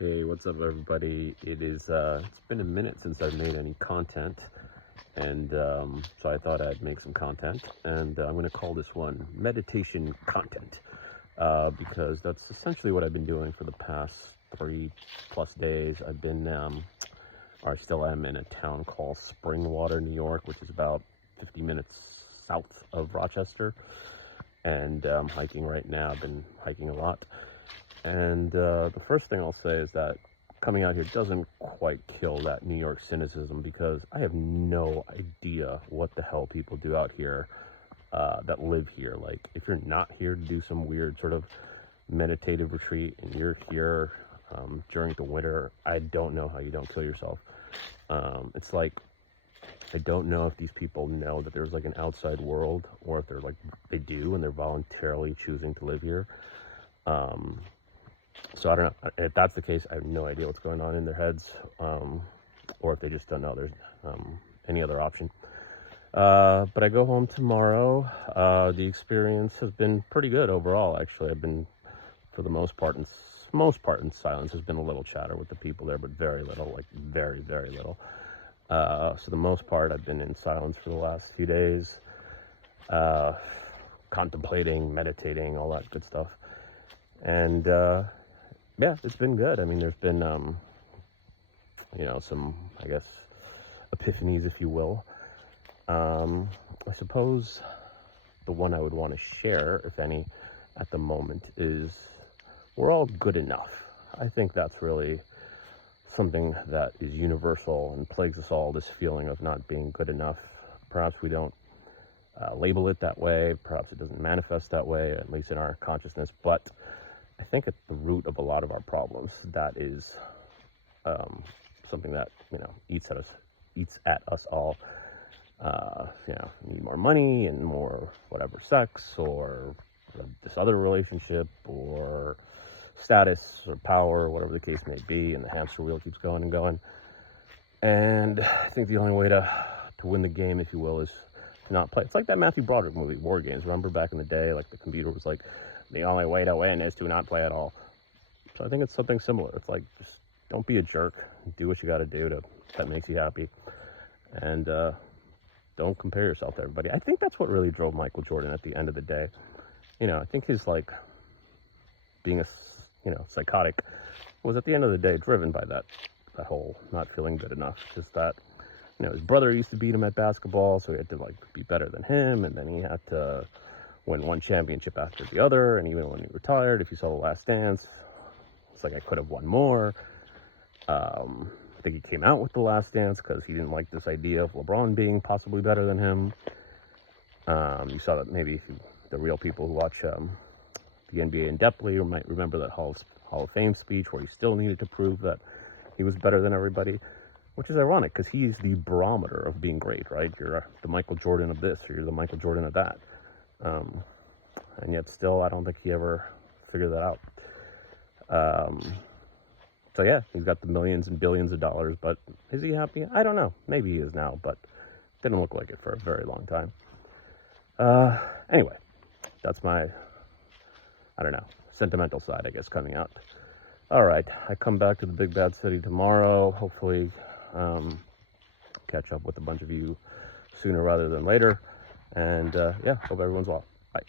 Hey, what's up, everybody? It's been a minute since I've made any content, and so I thought I'd make some content, and I'm going to call this one meditation content, because that's essentially what I've been doing for the past 3+ days. Or I still am, in a town called Springwater, New York, which is about 50 minutes south of Rochester, and I'm hiking right now. I've been hiking a lot. And the first thing I'll say is that coming out here doesn't quite kill that New York cynicism, because I have no idea what the hell people do out here that live here. Like, if you're not here to do some weird sort of meditative retreat and you're here during the winter, I don't know how you don't kill yourself. It's like, I don't know if these people know that there's like an outside world, or if they're like, they do and they're voluntarily choosing to live here. So I don't know. If that's the case, I have no idea what's going on in their heads, or if they just don't know there's any other option. But I go home tomorrow. The experience has been pretty good overall, actually. I've been, for the most part in silence. There's been a little chatter with the people there, but very little, like very, very little. So the most part, I've been in silence for the last few days, contemplating, meditating, all that good stuff. And yeah, it's been good. I mean, there's been, some, I guess, epiphanies, if you will. I suppose the one I would want to share, if any, at the moment is, we're all good enough. I think that's really something that is universal and plagues us all, this feeling of not being good enough. Perhaps we don't label it that way. Perhaps it doesn't manifest that way, at least in our consciousness. But I think at the root of a lot of our problems, that is something that, eats at us all. Need more money and more whatever sex, or this other relationship, or status or power, or whatever the case may be, and the hamster wheel keeps going and going. And I think the only way to win the game, if you will, is to not play. It's like that Matthew Broderick movie, War Games. Remember back in the day, like the computer was like, the only way to win is to not play at all. So I think it's something similar. It's like, just don't be a jerk. Do what you got to do that makes you happy. And don't compare yourself to everybody. I think that's what really drove Michael Jordan at the end of the day. I think his, like, being a, psychotic was at the end of the day driven by that whole not feeling good enough. Just that, his brother used to beat him at basketball, so he had to, like, be better than him. And then he had to win one championship after the other, and even when he retired, if you saw The Last Dance, it's like, I could have won more. I think he came out with The Last Dance because he didn't like this idea of LeBron being possibly better than him. You saw that maybe the real people who watch the NBA in depthly might remember that Hall of Fame speech where he still needed to prove that he was better than everybody, which is ironic because he's the barometer of being great, right? You're the Michael Jordan of this, or you're the Michael Jordan of that. And yet still, I don't think he ever figured that out. So yeah, he's got the millions and billions of dollars, but is he happy? I don't know. Maybe he is now, but didn't look like it for a very long time. Anyway, that's my, sentimental side, I guess, coming out. All right, I come back to the big bad city tomorrow. Hopefully, catch up with a bunch of you sooner rather than later. And yeah, hope everyone's well. Bye.